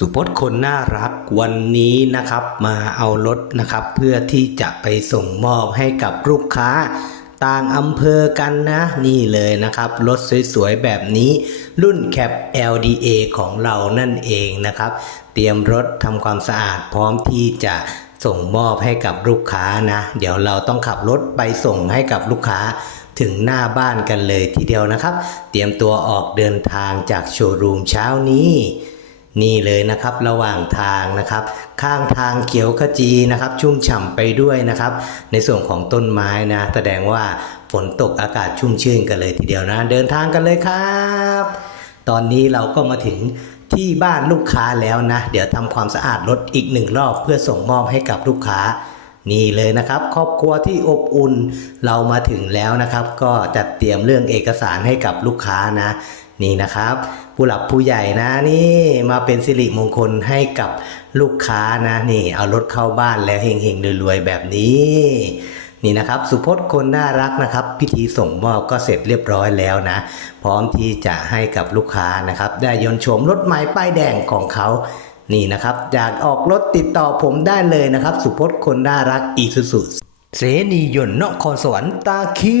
สุพจน์คนน่ารักวันนี้นะครับมาเอารถนะครับ เพื่อที่จะไปส่งมอบให้กับลูกค้าต่างอำเภอกันนะนี่เลยนะครับรถสวยๆ แบบนี้ รุ่นแคป LDA ของเรานั่นเองนะครับ เตรียมรถทำความสะอาดพร้อมที่จะส่งมอบให้กับลูกค้านะ เดี๋ยวเราต้องขับรถไปส่งให้กับลูกค้าถึงหน้าบ้านกันเลยทีเดียวนะครับ เตรียมตัวออกเดินทางจากโชว์รูมเช้านี้ นี่เลยนะครับระหว่างทางนะครับ ข้างทางเขียวขจีนะครับ ชุ่มฉ่ำไปด้วยนะครับ ในส่วนของต้นไม้นะแสดงว่าฝนตกอากาศชุ่มชื่นกันเลยทีเดียวนะ เดินทางกันเลยครับ ตอนนี้เราก็มาถึงที่บ้านลูกค้าแล้วนะ เดี๋ยวทำความสะอาดรถอีกหนึ่งรอบเพื่อส่งมอบให้กับลูกค้านี่เลยนะครับ ครอบครัวที่อบอุ่นเรามาถึงแล้วนะครับ ก็จัดเตรียมเรื่องเอกสารให้กับลูกค้านะ นี่นะครับ ผู้หลักผู้ใหญ่นะนี่มาเป็นสิริมงคลให้กับลูกค้านะนี่ เอารถเข้าบ้านแล้วเฮงๆรวยๆแบบนี้นี่นะครับสุพจน์คนน่ารักนะครับ พิธีส่งมอบก็เสร็จเรียบร้อยแล้วนะ พร้อมที่จะให้กับลูกค้านะครับ ได้ยนต์โฉมรถใหม่ป้ายแดงของเขานี่นะครับอยากออกรถติดต่อผมได้เลยนะครับ สุพจน์คนน่ารักอีสุสุเสนียนต์นครสวรรค์ตาคี